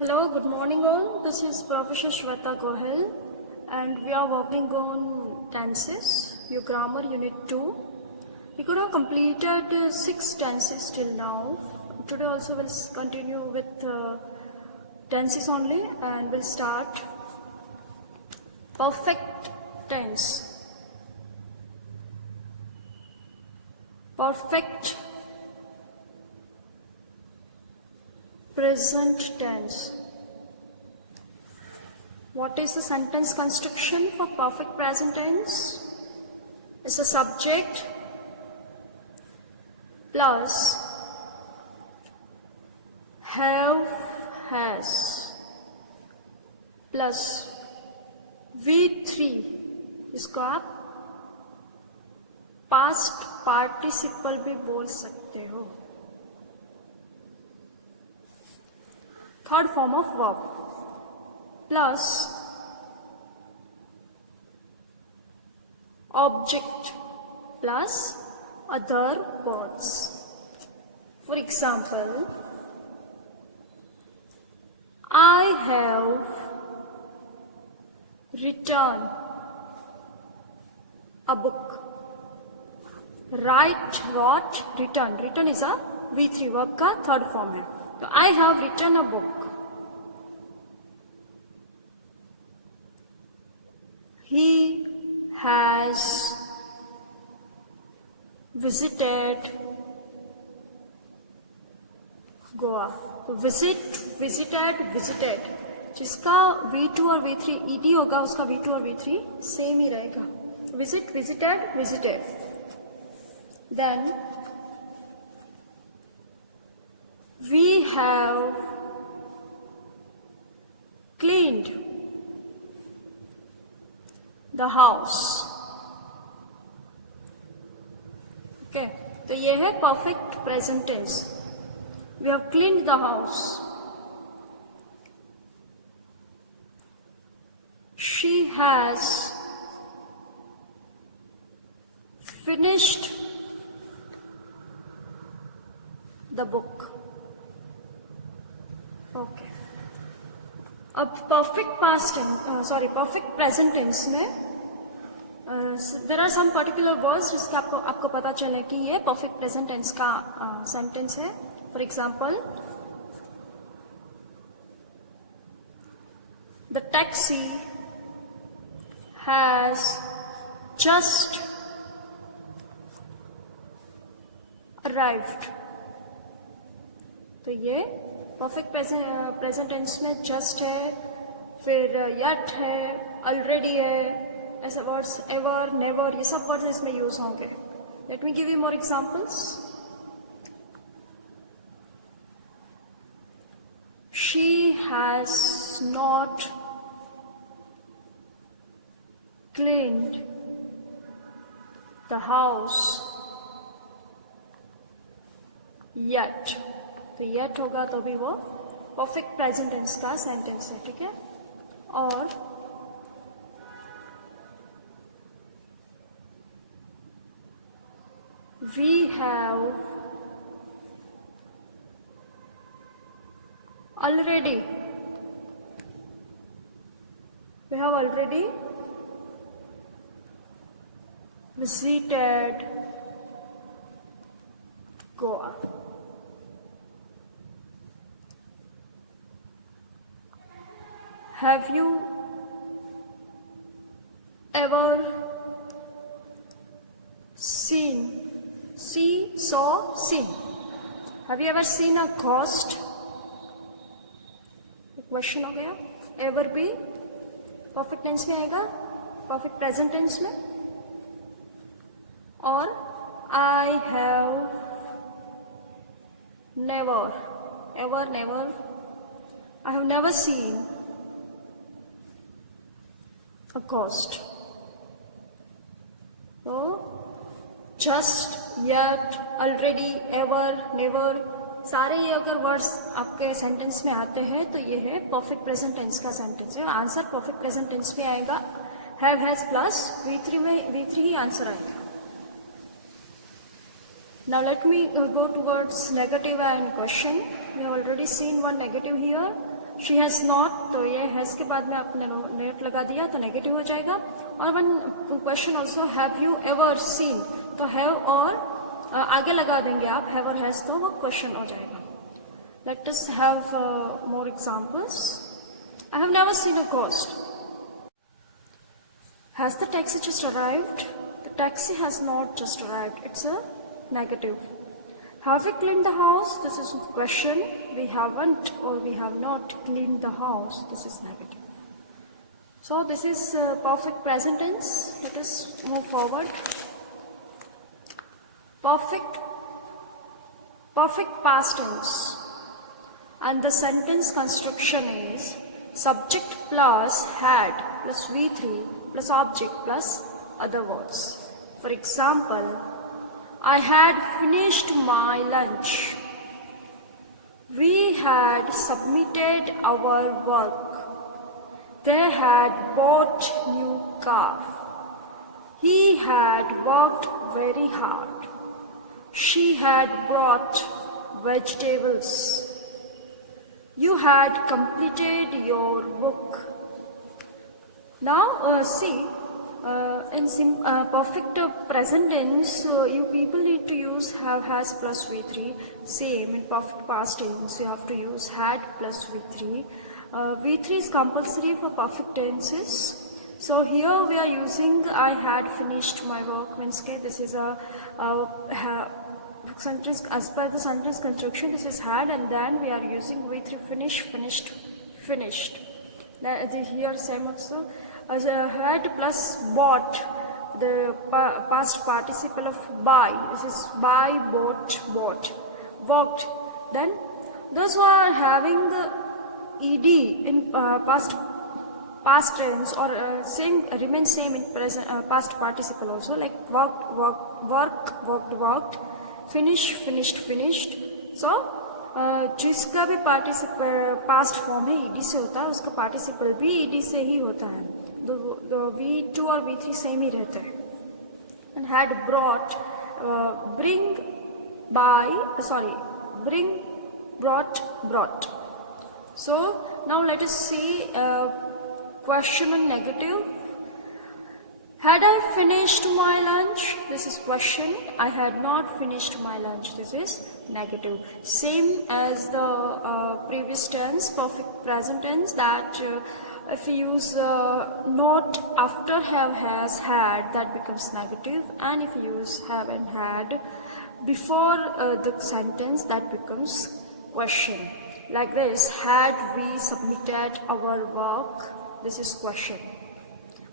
Hello, good morning all. This is Professor Shweta Gohel and we are working on tenses, your grammar unit 2. We could have completed 6 tenses till now. Today also we'll continue with tenses only and we'll start perfect tense. Perfect present tense. What is the sentence construction for perfect present tense? It's the subject plus have, has plus V3. इसको आप past participle भी बोल सकते हो. Third form of verb plus object plus other words. For example, I have written a book. Write, wrote, written. Written is a V3 verb का third form है. So I have written a book. He has visited Goa. तो visit, visited, visited. जिसका V2 और V3 ED होगा उसका V2 और V3 same ही रहेगा. Visit, visited, visited. Then we have cleaned the house. Okay, तो ये है perfect present tense. We have cleaned the house. She has finished the book. Okay. अब perfect past tense, perfect present tense में there are some particular words जिसका आपको पता चले कि ये perfect present tense का sentence है. For example, the taxi has just arrived. तो ये परफेक्ट प्रेजेंट टेंस में जस्ट है, फिर यट है, ऑलरेडी है, ऐसे वर्ड्स एवर, नेवर, ये सब वर्ड्स इसमें यूज होंगे. Let me give you more examples. She has not cleaned the house yet. तो yet होगा तो भी वो परफेक्ट प्रेजेंट टेंस का सेंटेंस है. ठीक है. और we have already visited Goa. Have you ever seen? See, saw, seen. Have you ever seen a ghost? Question हो गया. Ever भी परफेक्ट टेंस में आएगा, परफेक्ट प्रेजेंट टेंस में. और I have never, ever, never. I have never seen a ghost. So, just, yet, already, ever, never, सारे ये अगर वर्ड्स आपके सेंटेंस में आते हैं तो ये है परफेक्ट प्रेजेंट टेंस का सेंटेंस है. आंसर परफेक्ट प्रेजेंट टेंस में आएगा. हैव, हैज प्लस V3 में V3 ही आंसर आएगा. Now let me go towards negative and question. We have already seen one negative here. She has not, तो ये has के बाद में आपने नेट लगा दिया तो नेगेटिव हो जाएगा. और one question also, have you ever seen, तो हैव और आगे लगा देंगे आप, हैव और हैज़, तो वो क्वेश्चन हो जाएगा. Let us have more examples. I have never seen a ghost. Has the taxi just arrived? The taxi has not just arrived. It's a negative. Have we cleaned the house? This is a question. We haven't or we have not cleaned the house. This is negative. So this is perfect present tense. Let us move forward. Perfect past tense. And the sentence construction is subject plus had plus V3 plus object plus other words. For example, I had finished my lunch. We had submitted our work. They had bought new car. He had worked very hard. She had brought vegetables. You had completed your book. Now see, in perfect present tense, you people need to use have, has plus V3. Same in perfect past tense, you have to use had plus V3. V3 is compulsory for perfect tenses. So here we are using I had finished my work. Means this is a sentence as per the sentence construction. This is had, and then we are using V3 finished. Here same also. As a had plus bought, the past participle of buy. This is buy, bought, worked. Then those who are having ed in past tense or remain same in present past participle also, like worked, finished. So जिसका भी participle past form है ED से होता है, उसका participle भी ED से ही होता है. V2 और V3 सेम ही रहते हैं. And had brought, brought. So now let us see question on negative. Had I finished my lunch? This is question. I had not finished my lunch. This is negative. Same as the previous tense, perfect present tense, that if you use not after have, has, had, that becomes negative, and if you use have and had before the sentence, that becomes question. Like this, had we submitted our work? This is question.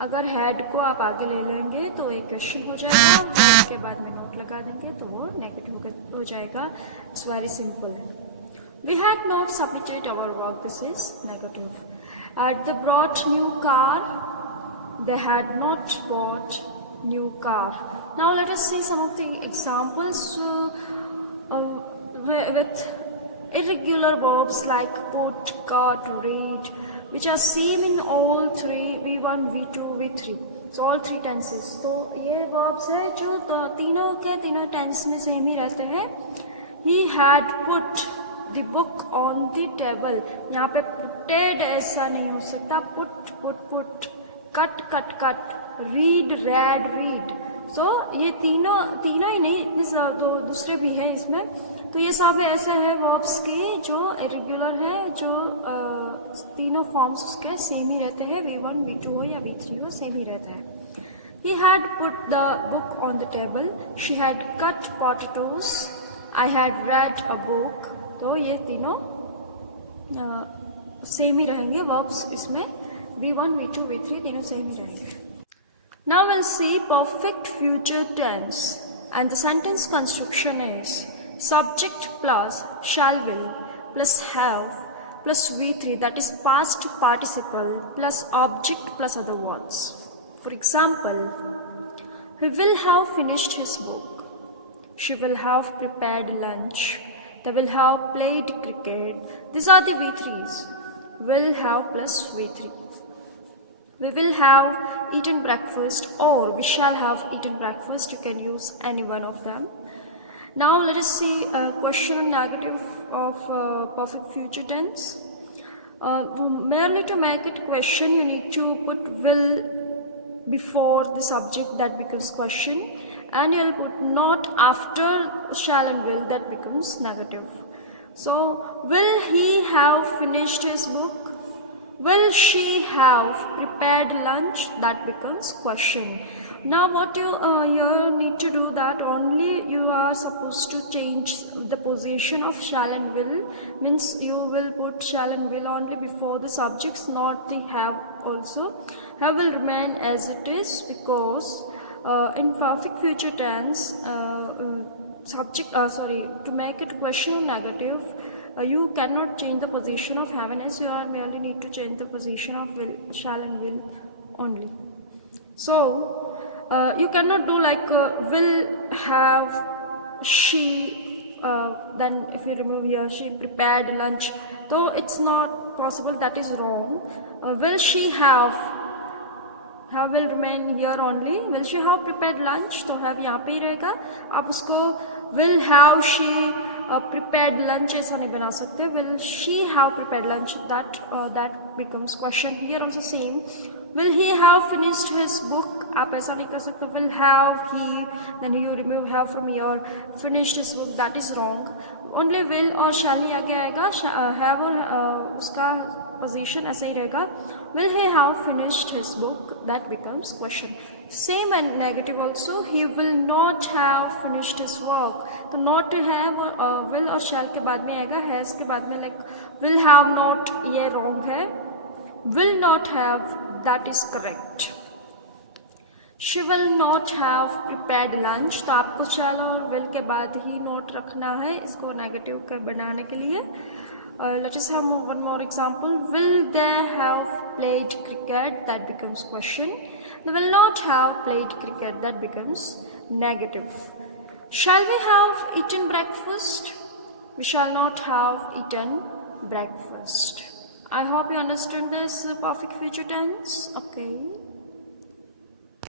अगर had को आप आगे ले लेंगे तो एक question हो जाएगा, और had के बाद में नोट लगा देंगे तो वो नेगेटिव हो जाएगा. It's very simple. We had not submitted our work. This is negative. Had they brought new car? They had not bought new car. Now let us see some of the examples with irregular verbs like put, got, read, which are same in all three, V1, V2, V3. So all three tenses. तो ये verbs है जो तीनों के तीनों tense में same ही रहते हैं. He had put the book on the table. यहाँ पे putted ऐसा नहीं हो सकता. put, cut, read, read. So ये तीनों ही नहीं, इतने तो दूसरे भी है इसमें. तो ये सब ऐसे है वर्ब्स की जो इरेगुलर है, जो तीनों फॉर्म्स उसके सेम ही रहते हैं. V1, V2 हो या V3 हो, सेम ही रहता है. He had put the book on the table. She had cut potatoes. I had read a book. तो ये तीनों सेम ही रहेंगे वर्ब्स इसमें. V1, V2, V3 तीनों सेम ही रहेंगे. Now we'll see perfect future tense, and the sentence construction is subject plus shall will plus have plus V3, that is past participle, plus object plus other words. For example, he will have finished his book. She will have prepared lunch. They will have played cricket. These are the V3s. Will have plus V3. We will have eaten breakfast, or we shall have eaten breakfast. You can use any one of them. Now let us see a question on negative of perfect future tense. Merely to make it question, you need to put will before the subject, that becomes question, and you'll put not after shall and will, that becomes negative. So, will he have finished his book? Will she have prepared lunch? That becomes question. Now what you here need to do, that only you are supposed to change the position of shall and will, means you will put shall and will only before the subjects, not the have also. Have will remain as it is, because in perfect future tense, to make it question or negative, you cannot change the position of have and is, you are merely need to change the position of will, shall and will only. So you cannot do like will have she, then if you remove here she prepared lunch, though it's not possible, that is wrong. Will she have will remain here only. Will she have prepared lunch, तो have यहाँ पे ही रहेगा. आप उसको will have she prepared lunch ऐसा नहीं बना सकते. Will she have prepared lunch, that becomes question. Here also same. Will he have finished his book? आप ऐसा नहीं कर सकते. Will have he, then you remove have from here, finished his book, that is wrong. Only will और shall ही आगे आएगा. Have और उसका position ऐसे ही रहेगा. Will he have finished his book? That becomes question. Same and negative also. He will not have finished his work. तो not to have will और shall के बाद में आएगा. Has के बाद में like will have not, ये wrong है. Will not have, that is correct. She will not have prepared lunch. तो आपको shall और will के बाद ही not रखना है इसको negative कर बनाने के लिए. Let us have one more example. Will they have played cricket? That becomes question. They will not have played cricket. That becomes negative. Shall we have eaten breakfast? We shall not have eaten breakfast. I hope you understood this perfect future tense. Okay.